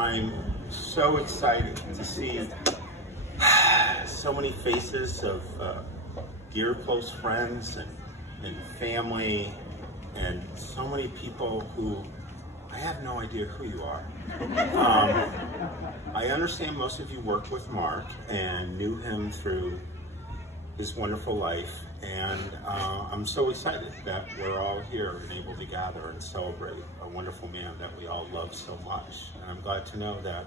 I'm so excited to see so many faces of dear close friends and family, and so many people who I have no idea who you are. I understand most of you work with Mark and knew him through his wonderful life, and I'm so excited that we're all here and able to gather and celebrate a wonderful man that we all love so much. And I'm glad to know that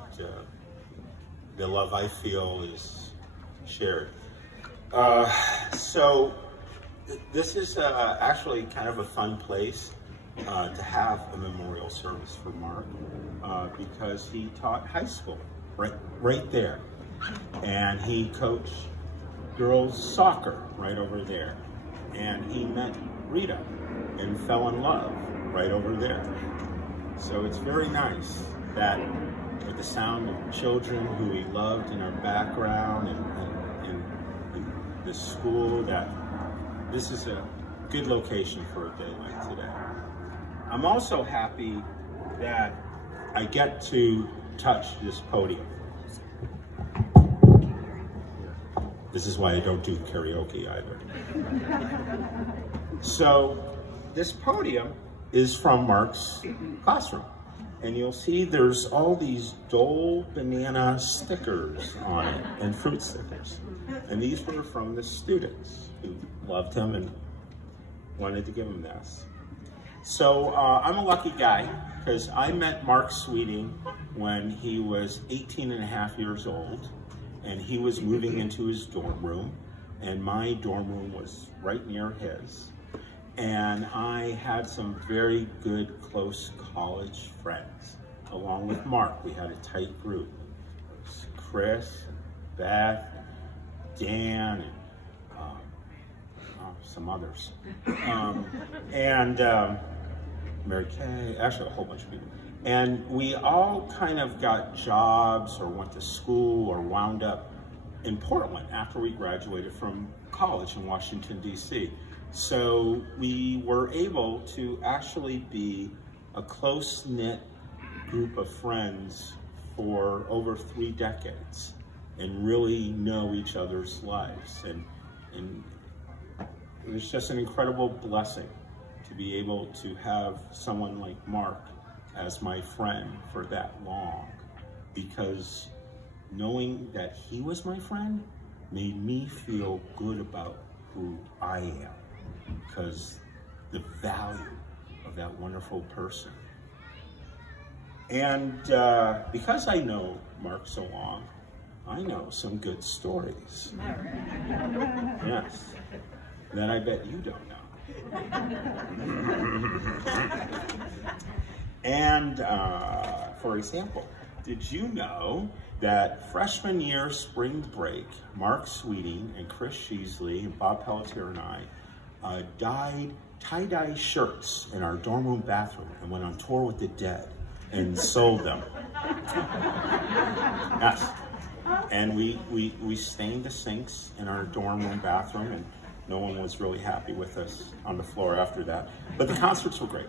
the love I feel is shared. So this is actually kind of a fun place to have a memorial service for Mark because he taught high school right there, and he coached girls soccer right over there, and he met Rita and fell in love right over there. So it's very nice that with the sound of children who he loved in our background and the school, that this is a good location for a day like today. I'm also happy that I get to touch this podium. This is why I don't do karaoke either. So this podium is from Mark's classroom. And you'll see there's all these Dole banana stickers on it and fruit stickers. And these were from the students who loved him and wanted to give him this. So I'm a lucky guy because I met Mark Sweeting when he was 18 and a half years old. And he was moving into his dorm room, and my dorm room was right near his. And I had some very good, close college friends. Along with Mark, we had a tight group. It was Chris, Beth, Dan, and some others. And Mary Kay, actually a whole bunch of people. And we all kind of got jobs or went to school or wound up in Portland after we graduated from college in Washington, D.C. So we were able to actually be a close-knit group of friends for over 3 decades and really know each other's lives. And it was just an incredible blessing to be able to have someone like Mark as my friend for that long, because knowing that he was my friend made me feel good about who I am, because the value of that wonderful person. And because I know Mark so long, I know some good stories. Yes, that I bet you don't know. And for example, did you know that freshman year spring break, Mark Sweeting and Chris Sheasley and Bob Pelletier and I dyed tie-dye shirts in our dorm room bathroom and went on tour with the Dead and sold them. Yes. And we stained the sinks in our dorm room bathroom, and no one was really happy with us on the floor after that. But the concerts were great.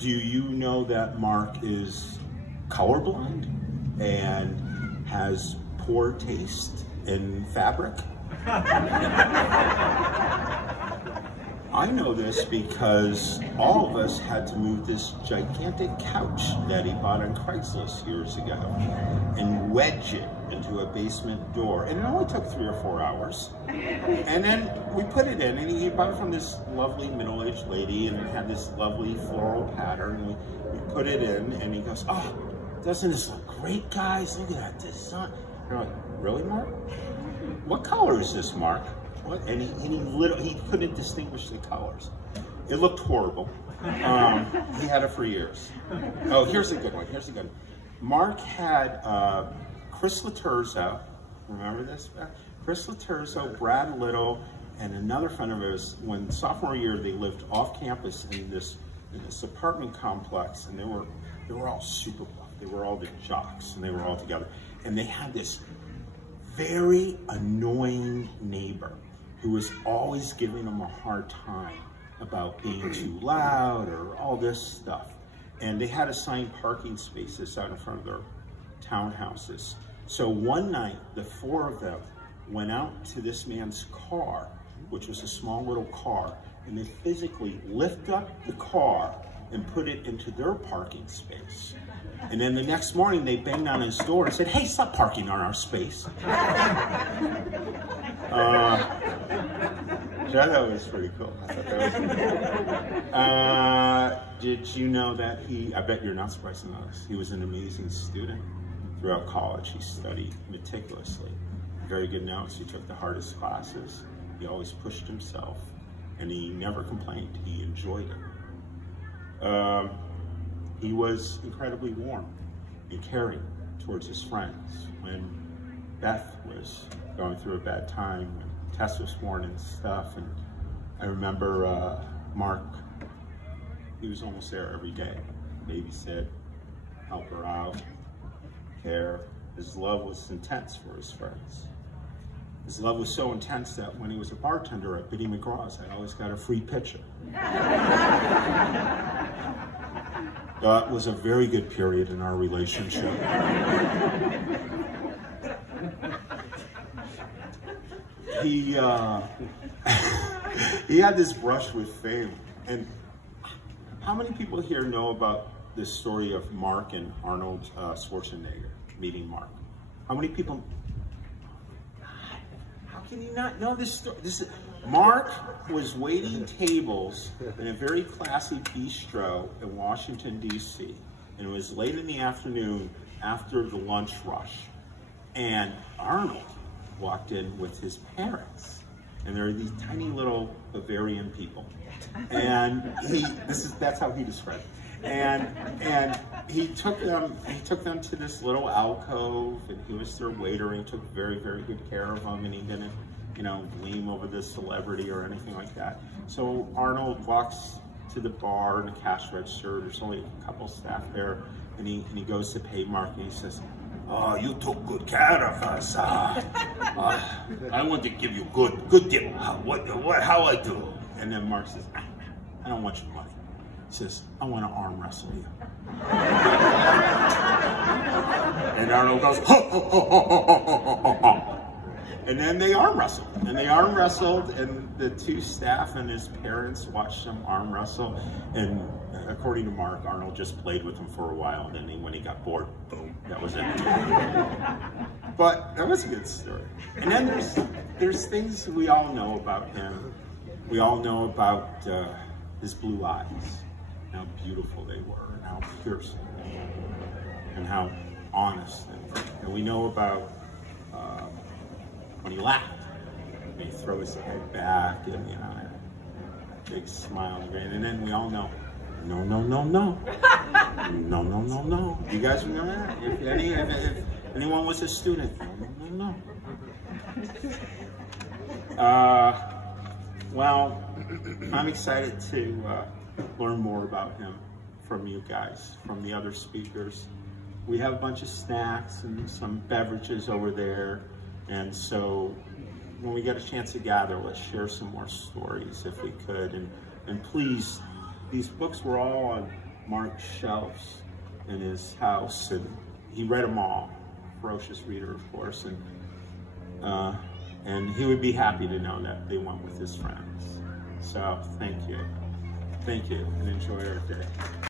Do you know that Mark is colorblind and has poor taste in fabric? I know this because all of us had to move this gigantic couch that he bought on Craigslist years ago and wedge it into a basement door. And it only took 3 or 4 hours. And then we put it in, and he bought it from this lovely middle-aged lady, and it had this lovely floral pattern. We put it in, and he goes, "Oh, doesn't this look great, guys? Look at that design." And I'm like, "Really, Mark? What color is this, Mark?" What? And he couldn't distinguish the colors. It looked horrible. He had it for years. Oh, here's a good one. Here's a good one. Mark had Chris Laterzo. Remember this? Chris Laterzo, Brad Little, and another friend of his. When sophomore year, they lived off campus in this apartment complex, and they were all super buff. They were all the jocks, and they were all together. And they had this very annoying neighbor who was always giving them a hard time about being too loud or all this stuff. and they had assigned parking spaces out in front of their townhouses. So one night, the four of them went out to this man's car, which was a small little car, and they physically lift up the car and put it into their parking space. And then the next morning, they banged on his door and said, "Hey, stop parking on our space." So I thought it was pretty cool. Did you know that I bet you're not surprised to know this, he was an amazing student. Throughout college, he studied meticulously. Very good notes, he took the hardest classes. He always pushed himself, and he never complained. He enjoyed it. He was incredibly warm and caring towards his friends. When Beth was going through a bad time, when Tess was born and stuff, and I remember Mark, he was almost there every day. Babysit, help her out, care. His love was intense for his friends. His love was so intense that when he was a bartender at Biddy McGraw's, I always got a free pitcher. That was a very good period in our relationship. He had this brush with fame. And how many people here know about this story of Mark and Arnold Schwarzenegger meeting Mark? How many people? How can you not know this story? Mark was waiting tables in a very classy bistro in Washington, D.C. And it was late in the afternoon after the lunch rush. And Arnold walked in with his parents. And there are these tiny little Bavarian people. And that's how he described it. And he took them to this little alcove, and he was their waiter, and he took very, very good care of them, and he didn't, gleam over the celebrity or anything like that. So Arnold walks to the bar and the cash register. There's only a couple staff there, and he goes to pay Mark, and he says, "Oh, you took good care of us. I want to give you good tip. How I do?" And then Mark says, "I don't want your money." He says, "I want to arm wrestle you." And Arnold goes, "Ho, ho, ho, ho, ho, ho, ho, ho." And then they arm wrestled. And they arm wrestled, and the two staff and his parents watched them arm wrestle. And according to Mark, Arnold just played with him for a while, and then when he got bored, boom, that was it. But that was a good story. And then there's things we all know about him. We all know about his blue eyes, and how beautiful they were, and how piercing they were, and how honest they were. And we know about when he laughed, and he throw his head back, and a big smile, and then we all know, no, no, no, no, no, no, no, no. You guys remember that? If anyone was a student, no, no, no. Well, I'm excited to learn more about him from you guys, from the other speakers. We have a bunch of snacks and some beverages over there. And so when we get a chance to gather, let's share some more stories if we could. And please, these books were all on Mark's shelves in his house, and he read them all. Ferocious reader, of course. And he would be happy to know that they went with his friends. So thank you, and enjoy our day.